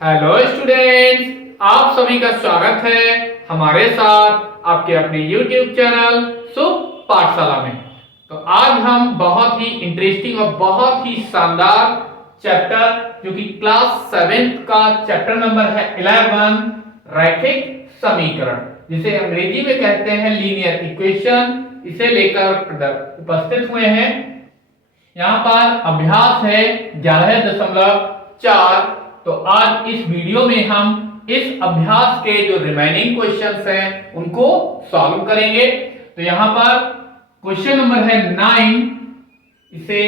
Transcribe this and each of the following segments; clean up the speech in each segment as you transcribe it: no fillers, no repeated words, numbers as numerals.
Hello students, आप सभी का स्वागत है हमारे साथ आपके अपने YouTube चैनल शुभ पाठशाला में। तो आज हम बहुत ही इंटरेस्टिंग और बहुत ही शानदार चैप्टर जो कि क्लास 7th का चैप्टर नंबर है 11 रैखिक समीकरण, जिसे अंग्रेजी में कहते हैं लीनियर इक्वेशन, इसे लेकर उपस्थित हुए हैं। यहाँ पर अभ्यास है 11.4। तो आज इस वीडियो में हम इस अभ्यास के जो रिमेनिंग क्वेश्चंस हैं उनको सॉल्व करेंगे। तो यहाँ पर क्वेश्चन नंबर है 9, इसे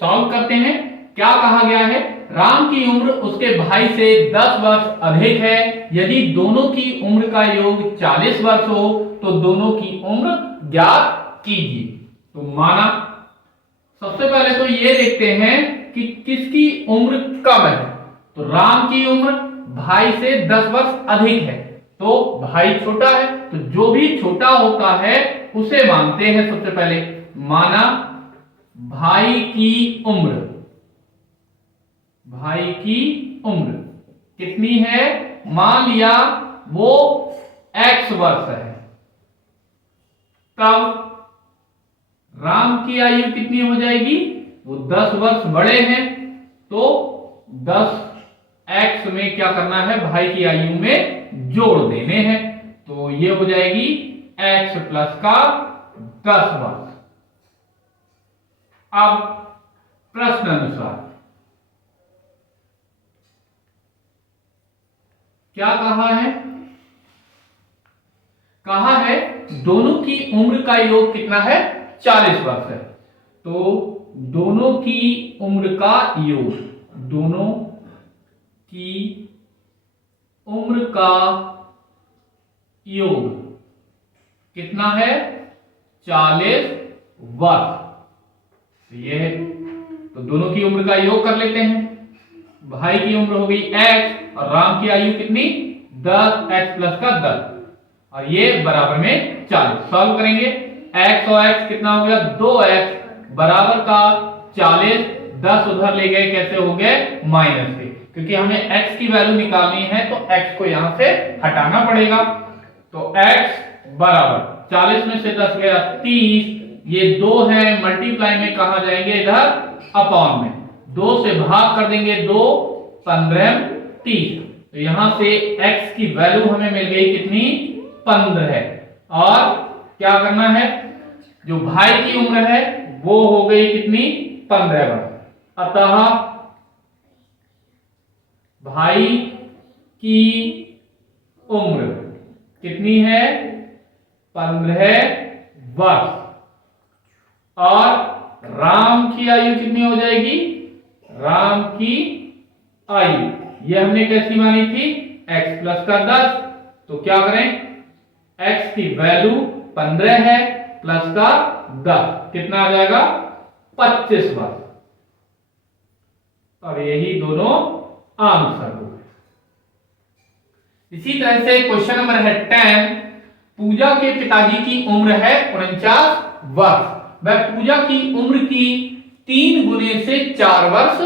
सॉल्व करते हैं। क्या कहा गया है? राम की उम्र उसके भाई से 10 वर्ष अधिक है। यदि दोनों की उम्र का योग 40 वर्ष हो तो दोनों की उम्र ज्ञात कीजिए। तो माना सबसे पहले तो ये देखते हैं कि किसकी उम्र कम है। तो राम की उम्र भाई से 10 वर्ष अधिक है, तो भाई छोटा है, तो जो भी छोटा होता है उसे मानते हैं। सबसे पहले माना भाई की उम्र कितनी है? मान लिया वो x वर्ष है। तब राम की आयु कितनी हो जाएगी? वो 10 वर्ष बड़े हैं, तो 10x में क्या करना है? भाई की आयु में जोड़ देने हैं। तो ये हो जाएगी x प्लस का 10 वर्ष। अब प्रश्न अनुसार क्या कहा है? कहा है दोनों की उम्र का योग कितना है? 40 वर्ष है। तो दोनों की उम्र का योग, दोनों की उम्र का योग कितना है? 40 वर्ष। तो ये है, तो दोनों की उम्र का योग कर लेते हैं। भाई की उम्र हो गई x और राम की आयु कितनी? 10x प्लस का 10, और ये बराबर में 40। सॉल्व करेंगे। x और x कितना हो गया? 2x बराबर का 40। 10 उधर ले गए, कैसे हो गए? माइनस के, क्योंकि हमें x की वैल्यू निकालनी है तो x को यहां से हटाना पड़ेगा। तो x बराबर 40 में से 10 गया 30, ये 2 है, मल्टीप्लाई में कहा जाएंगे? इधर अपॉन में 2 से भाग कर देंगे, 2 15 30। तो यहां से x की वैल्यू हमें मिल गई कितनी? 15 है। और क्या करना है? जो भाई की उम्र है वो हो गई कितनी? 15 वर्ष। अतः भाई की उम्र कितनी है? 15 वर्ष। और राम की आयु कितनी हो जाएगी? राम की आयु ये हमने कैसी मानी थी? x प्लस का 10। तो क्या करें? x की वैल्यू 15 है, प्लस का 10 कितना आ जाएगा? 25 वर्ष। और यही दोनों आंसर हो गए। इसी तरह से क्वेश्चन नंबर है 10। पूजा के पिताजी की उम्र है 49 वर्ष। वह पूजा की उम्र की 3 गुने से 4 वर्ष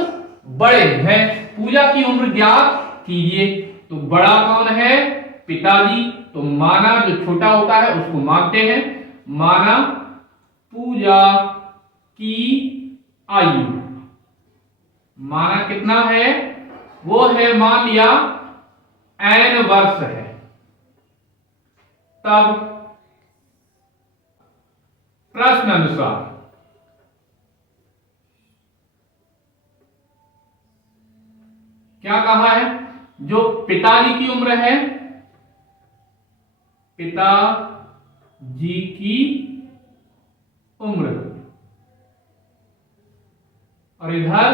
बड़े हैं। पूजा की उम्र ज्ञात कीजिए। तो बड़ा कौन है? पिताजी। तो माना जो छोटा होता है उसको मानते हैं। माना पूजा की आयु, माना कितना है? वो है, मान लिया n वर्ष है। तब प्रश्न अनुसार क्या कहा है? जो पिताजी की उम्र है, पिताजी की उम्र, और इधर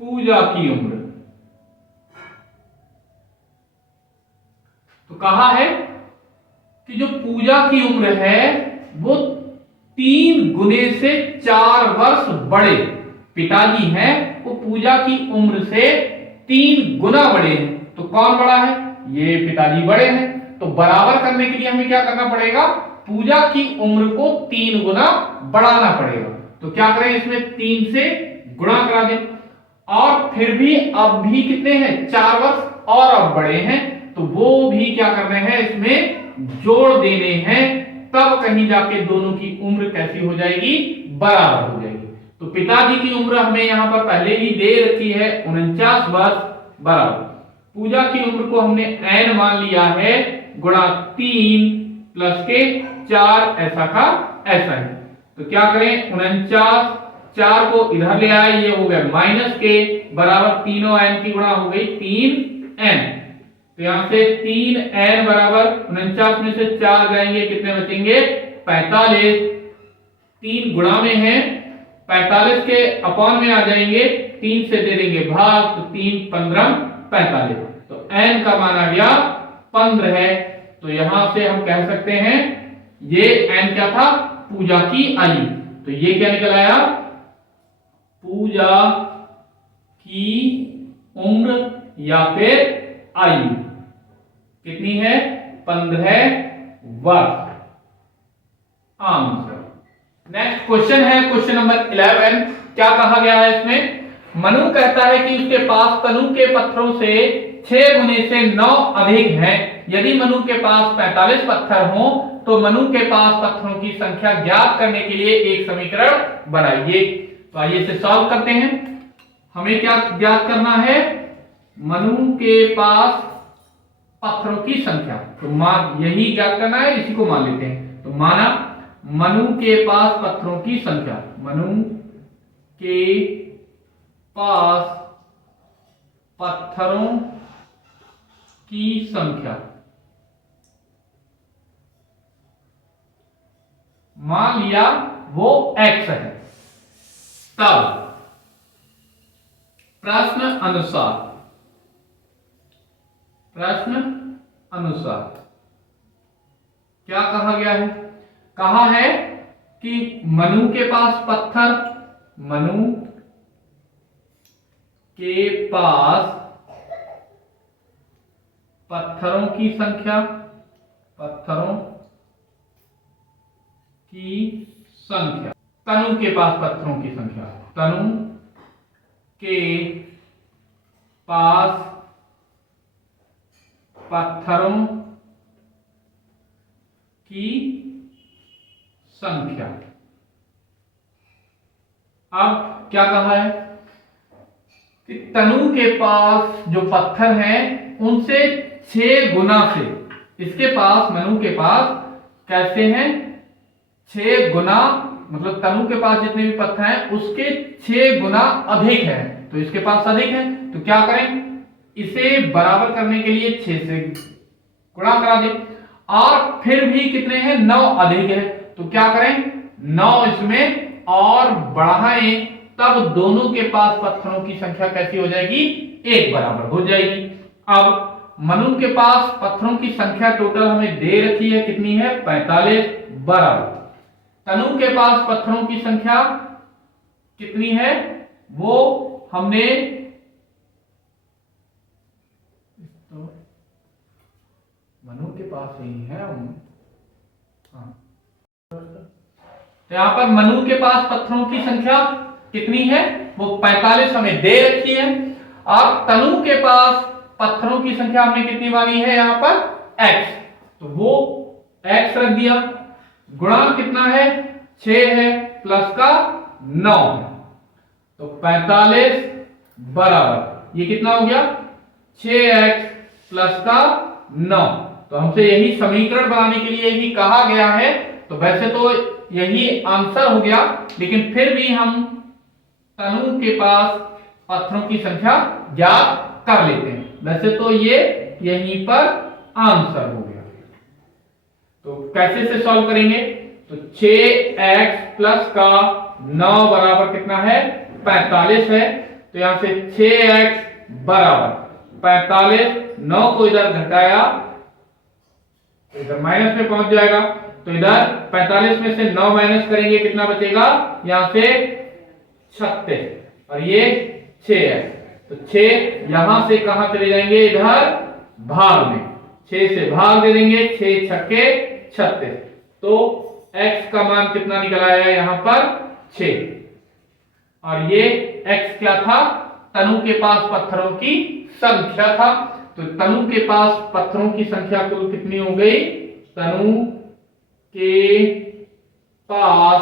पूजा की उम्र। तो कहा है कि जो पूजा की उम्र है वो 3 गुने से 4 वर्ष बड़े पिताजी हैं, वो पूजा की उम्र से 3 गुना बड़े हैं। तो कौन बड़ा है? ये पिताजी बड़े हैं। तो बराबर करने के लिए हमें क्या करना पड़ेगा? पूजा की उम्र को 3 गुना बढ़ाना पड़ेगा। तो क्या करें? इसमें 3 से गुणा करा दें। और फिर भी अब भी कितने हैं, 4 वर्ष और अब बड़े हैं, तो वो भी क्या करने हैं, इसमें जोड़ देने हैं, तब कहीं जाके दोनों की उम्र कैसी हो जाएगी, बराबर हो जाएगी। तो पिताजी की उम्र हमें यहां पर पहले ही दे रखी है 49 वर्ष बराबर, पूजा की उम्र को हमने n मान लिया है, गुणा 3 प्लस के 4 ऐसा का ऐसा है। तो क्या करें, 49 4 को इधर ले आए, ये हो गया माइनस के बराबर, तीनों n की गुणा हो गई 3n। तो यहां से 3n बराबर 49 में से 4 जाएंगे, कितने बचेंगे, 45। 3 गुणा में है, 45 के अपॉन में आ जाएंगे, 3 से दे देंगे भाग, तो 3 15 45। तो n का मान आ गया 15 है। तो यहां से हम कह सकते हैं ये n क्या था, पूजा की आयु। तो ये क्या निकल आया, पूजा की उम्र या फिर आयु कितनी है, 15 वर्ष। आंसर। नेक्स्ट क्वेश्चन है क्वेश्चन नंबर 11। क्या कहा गया है इसमें, मनु कहता है कि उसके पास तनु के पत्थरों से 6 गुने से 9 अधिक हैं। यदि मनु के पास 45 पत्थर हो तो मनु के पास पत्थरों की संख्या ज्ञात करने के लिए एक समीकरण बनाइए। तो आइए इसे सॉल्व करते हैं। हमें क्या ज्ञात करना है, मनु के पास पत्थरों की संख्या, तो मान यही ज्ञात करना है, इसी को मान लेते हैं। तो माना मनु के पास पत्थरों की संख्या, मनु के पास पत्थरों की संख्या, मान लिया वो x है। तब प्रश्न अनुसार क्या कहा गया है, कहा है कि मनु के पास पत्थर, मनु के पास पत्थरों की संख्या, पत्थरों की संख्या, तनु के पास पत्थरों की संख्या, तनु के पास पत्थरों की संख्या। अब क्या कहा है कि तनु के पास जो पत्थर हैं उनसे 6 गुना से, इसके पास मनु के पास कैसे हैं, 6 गुना, मतलब तनु के पास जितने भी पत्थर हैं उसके 6 गुना अधिक है, तो इसके पास अधिक है। तो क्या करें, इसे बराबर करने के लिए 6 से गुणा करा दें, और फिर भी कितने हैं, 9 अधिक है, तो क्या करें, 9 इसमें और बढ़ाएं, तब दोनों के पास पत्थरों की संख्या कैसी हो जाएगी, 1 बराबर हो जाएगी। अब मनु के पास पत्थरों की संख्या टोटल हमें दे रखी है, कितनी है, 45 बराबर, तनु के पास पत्थरों की संख्या कितनी है, वो हमने तो मनु के पास ही है, तो यहां पर मनु के पास पत्थरों की संख्या कितनी है, वो 45 हमें दे रखी है, और तनु के पास पत्थरों की संख्या हमने कितनी मानी है यहां पर, x, तो वो x रख दिया, गुणा कितना है, 6 है, प्लस का 9 है, तो 45 बराबर ये कितना हो गया, 6x प्लस का 9। तो हमसे यही समीकरण बनाने के लिए ही कहा गया है। तो वैसे तो यही आंसर हो गया, लेकिन फिर भी हम तनु के पास पत्थरों की संख्या ज्ञात कर लेते हैं। वैसे तो ये यहीं पर आंसर हो गया। तो कैसे से सॉल्व करेंगे, तो 6x प्लस का 9 बराबर कितना है, 45 है, तो यहां से 6x बराबर 45, 9 को इधर घटाया तो इधर माइनस में पहुंच जाएगा, तो इधर 45 में से 9 माइनस करेंगे, कितना बचेगा, यहां से 36, और ये 6 है, तो 6 यहां से कहां चले जाएंगे, इधर भाग में, 6 से भाग दे देंगे, 6 छक्के 36, तो x का मान कितना निकल आया यहां पर, 6, और ये x क्या था, तनु के पास पत्थरों की संख्या था। तो तनु के पास पत्थरों की संख्या कुल कितनी हो गई? तनु के पास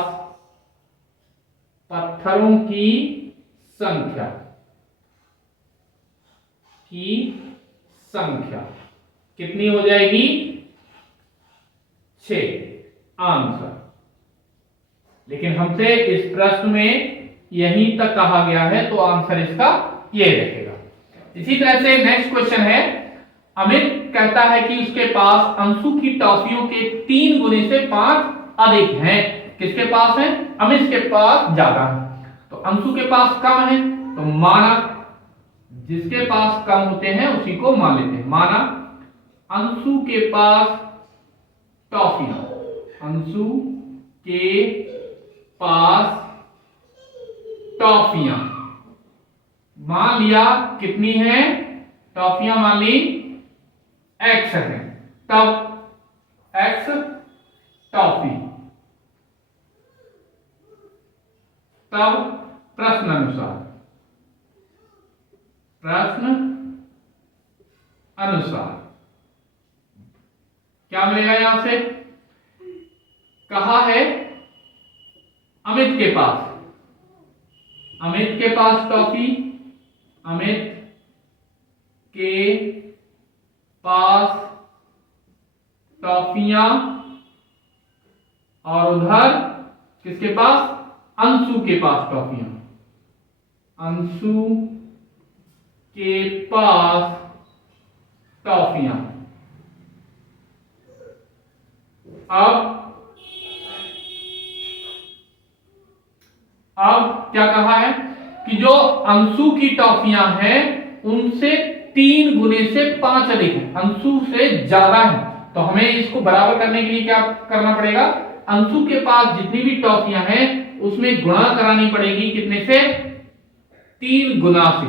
पत्थरों की संख्या कितनी हो जाएगी? 6 आंसर। लेकिन हमसे इस प्रश्न में यहीं तक कहा गया है, तो आंसर इसका ये रहेगा। इसी तरह से नेक्स्ट क्वेश्चन है, अमित कहता है कि उसके पास अंशु की टॉफियों के 3 गुने से 5 अधिक हैं। किसके पास है? अमित के पास ज्यादा है, तो अंशु के पास कम है, तो माना जिसके पास कम होते हैं उसी को मान लेते हैं। माना अंशु के पास टॉफियां, अंशु के पास टॉफियां मान लिया कितनी है? टॉफियां मान ली x है, तब x टॉफी, तब प्रश्न अनुसार क्या मिलेगा? यहां से कहा है अमित के पास टॉफी, अमित के पास टॉफियां, और उधर किसके पास? अंशु के पास टॉफियां, अंशु के पास टॉफियां। अब क्या कहा है कि जो अंशु की टॉफियां हैं उनसे 3 गुने से 5 अधिक है, अंशु से ज्यादा है। तो हमें इसको बराबर करने के लिए क्या करना पड़ेगा? अंशु के पास जितनी भी टॉफियां हैं उसमें गुणा करानी पड़ेगी, कितने से? 3 गुना से,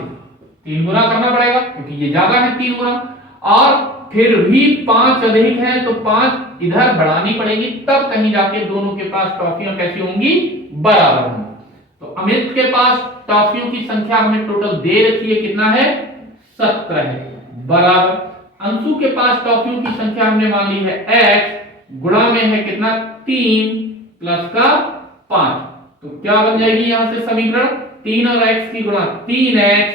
3 गुना करना पड़ेगा क्योंकि ये ज्यादा है 3 गुना, और फिर भी 5 अधिक है तो 5 इधर बढ़ानी पड़ेगी, तब कहीं जाके दोनों के पास टॉफियां कैसी होंगी? बराबर होंगी। तो अमित के पास टॉफियों की संख्या हमें टोटल दे रखी है, कितना है? 17 है, बराबर अंशु के पास टॉफियों की संख्या हमने मान ली है x, गुणा में है कितना? 3 प्लस का 5, तो क्या बन जाएगी यहां से समीकरण? 3 और x की गुणा 3x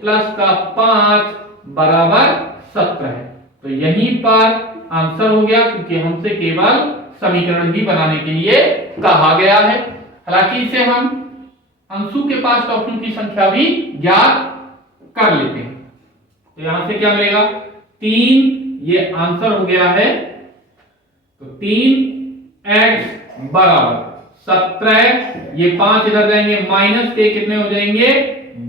प्लस का 5 बराबर 17 है। तो यहीं पर आंसर हो गया, क्योंकि हमसे केवल समीकरण ही बनाने के लिए कहा गया है। हालांकि इसे हम अंशु के पास टॉफियों की संख्या भी ज्ञात कर लेते हैं। तो यहां से क्या मिलेगा? 3, ये आंसर हो गया है, तो 3x बराबर 17, ये 5 इधर जाएंगे, माइनस के कितने हो जाएंगे?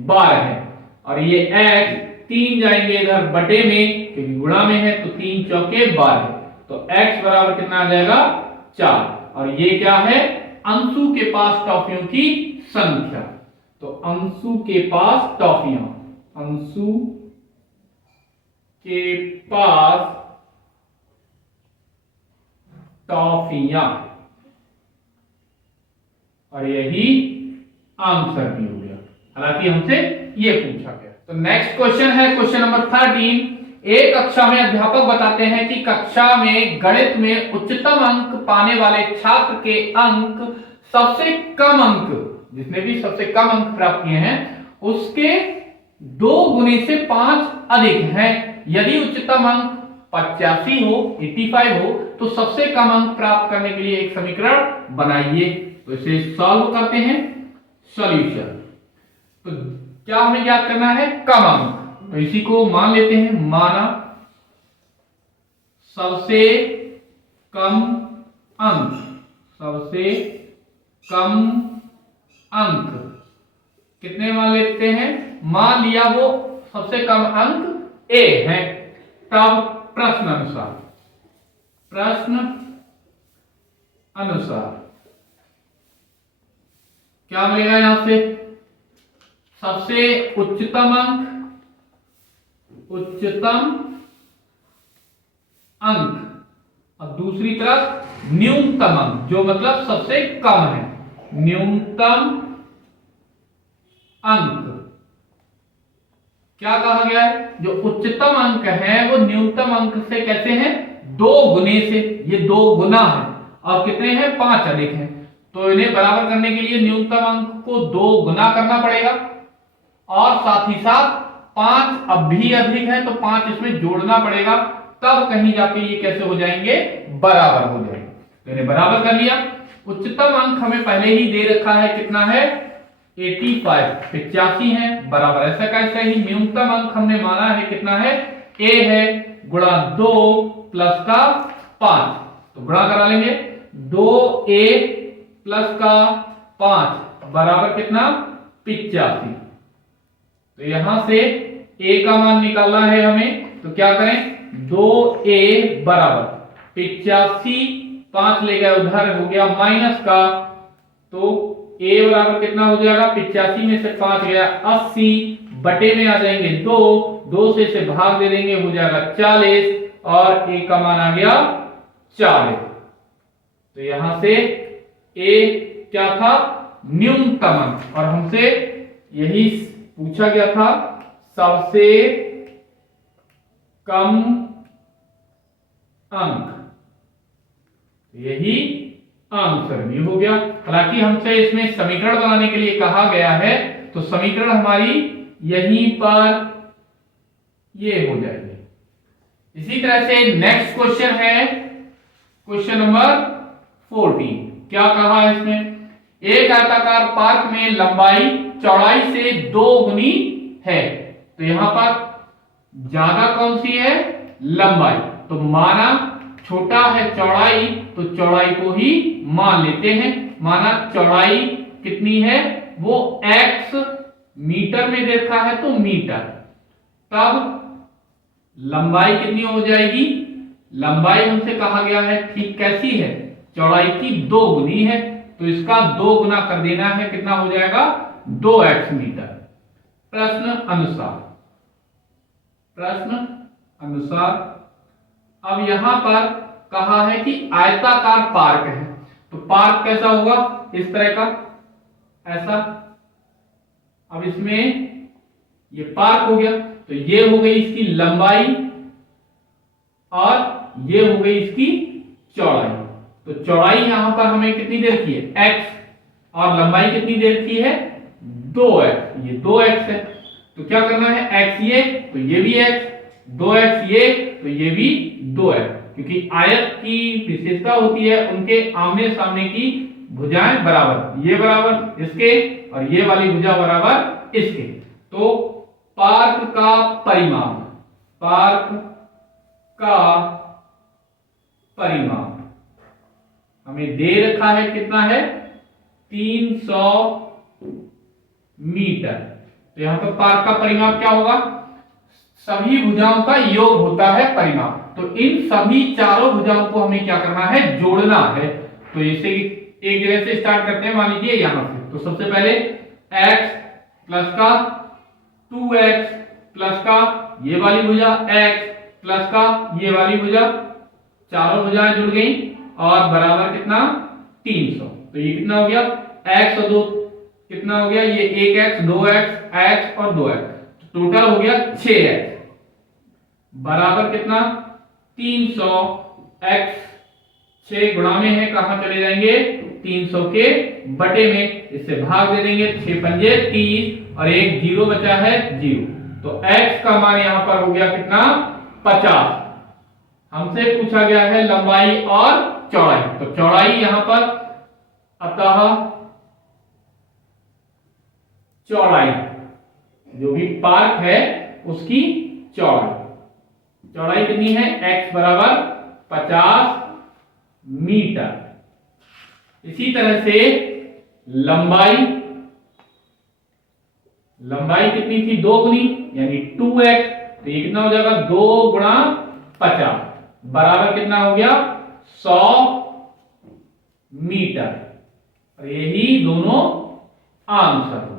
12 है, और ये x 3 जाएंगे इधर बटे में, क्योंकि गुणा में है, तो 3 चौके 12, तो x बराबर कितना आ जाएगा? 4। और ये क्या है? अंशु के पास टॉफियों की संख्या। तो अंशु के पास टॉफियां, अंशु के पास टॉफियां, और यही आंसर भी हो गया। हालांकि हमसे ये पूछा गया। तो नेक्स्ट क्वेश्चन है क्वेश्चन नंबर 13। एक कक्षा में अध्यापक बताते हैं कि कक्षा में गणित में उच्चतम अंक पाने वाले छात्र के अंक सबसे कम अंक, जिसने भी सबसे कम अंक प्राप्त किए हैं, उसके 2 गुने से 5 अधिक हैं। यदि उच्चतम अंक 85 हो, 85 हो, तो सबसे कम अंक प्राप्त करने के लिए एक समीकरण बनाइए। तो इसे सॉल्व करते हैं। सॉल्यूशन, तो क्या हमें याद करना है? कम अंक। तो इसी को मान लेते हैं, माना सबसे कम अंक, सबसे कम अंक कितने मान लेते हैं? मान लिया वो सबसे कम अंक a है, तब प्रश्न अनुसार क्या मिलेगा? यहां से सबसे उच्चतम अंक और दूसरी तरफ न्यूनतम अंक, जो मतलब सबसे कम है, न्यूनतम अंक क्या कहा गया है, जो उच्चतम अंक है वो न्यूनतम अंक से कैसे हैं, 2 गुने से, ये 2 गुना है, और कितने हैं, 5 अधिक हैं, तो इन्हें बराबर करने के लिए न्यूनतम अंक को 2 गुना करना पड़ेगा, और साथ ही साथ 5 अब भी अधिक है तो 5 इसमें जोड़ना पड़ेगा, तब कहीं जाके ये कैसे हो जाएंगे, बराबर हो जाएंगे। तो इन्हें बराबर कर लिया। उच्चतम अंक हमें पहले ही दे रखा है, कितना है, 85 है, बराबर ऐसा कैसे ही। न्यूनतम अंक हमने माना है कितना है, a है, गुणा 2 प्लस का 5, तो गुणा करा लेंगे, 2a प्लस का 5 बराबर कितना, 85। तो यहां से a का मान निकालना है हमें, तो क्या करें, 2a बराबर 85, 5 ले गए उधर, हो गया माइनस का, तो a बराबर कितना हो जाएगा, 85 में से 5 गया 80, बटे में आ जाएंगे 2 से इसे भाग दे देंगे, हो जाएगा 40, और a का मान आ गया 40। तो यहां से a क्या था, न्यूनतम अंक, और हमसे यही पूछा गया था, सबसे कम अंक, यही आंसर भी हो गया। हालांकि हमसे इसमें समीकरण बनाने के लिए कहा गया है, तो समीकरण हमारी यहीं पर ये हो जाएगी। इसी तरह से नेक्स्ट क्वेश्चन है, क्वेश्चन नंबर 14। क्या कहा है इसमें, एक आयताकार पार्क में लंबाई चौड़ाई से 2 गुनी है, तो यहां पर ज्यादा कौन सी है, लंबाई, तो माना छोटा है चौड़ाई, तो चौड़ाई को ही मान लेते हैं। माना चौड़ाई कितनी है, वो x मीटर में दे रखा है, तो मीटर, तब लंबाई कितनी हो जाएगी, लंबाई हमसे कहा गया है ठीक कैसी है, चौड़ाई की 2 गुनी है, तो इसका 2 गुना कर देना है, कितना हो जाएगा, 2x मीटर। प्रश्न अनुसार अब यहां पर कहा है कि आयताकार पार्क है, तो पार्क कैसा होगा, इस तरह का, ऐसा। अब इसमें ये पार्क हो गया, तो ये हो गई इसकी लंबाई, और ये हो गई इसकी चौड़ाई। तो चौड़ाई यहां पर हमें कितनी दे रखी है, x, और लंबाई कितनी दे रखी है, 2x, ये 2x है, तो क्या करना है, x ये, तो ये भी x, 2x ये, तो ये भी 2x, क्योंकि आयत की विशेषता होती है उनके आमने सामने की भुजाएं बराबर, ये बराबर इसके, और ये वाली भुजा बराबर इसके। तो पार्क का परिमाण हमें दे रखा है, कितना है, 300 मीटर। तो यहां पर पार्क का परिमाप क्या होगा, सभी भुजाओं का योग होता है परिमाप, तो इन सभी चारों भुजाओं को हमें क्या करना है, जोड़ना है। तो इसे एक जगह से स्टार्ट करते हैं, मान लीजिए यहां से, तो सबसे पहले x प्लस का 2x प्लस का ये वाली भुजा, x प्लस का ये वाली भुजा, चारों भुजाएं जुड़ गई, और बराबर कितना, 300। तो ये कितना हो गया, x और 2 कितना हो गया, ये 1x 2x x और 2x, तो टोटल हो गया 6x, बराबर कितना, 300 x, 6 गुणा में है, कहां चले जाएंगे, 300 के बटे में, इससे भाग दे देंगे, 6 पंजे 30, और एक 0 बचा है 0, तो x का मान यहां पर हो गया कितना, 50। हमसे पूछा गया है लंबाई और चौड़ाई, तो चौड़ाई यहां पर, अतः चौड़ाई जो भी पार्क है उसकी चौड़ाई कितनी है, x बराबर 50 मीटर। इसी तरह से लंबाई कितनी थी, 2 गुनी, यानी 2x, तो ये कितना हो जाएगा, 2 गुणा 50 बराबर कितना हो गया, 100 मीटर, और यही दोनों आंसर।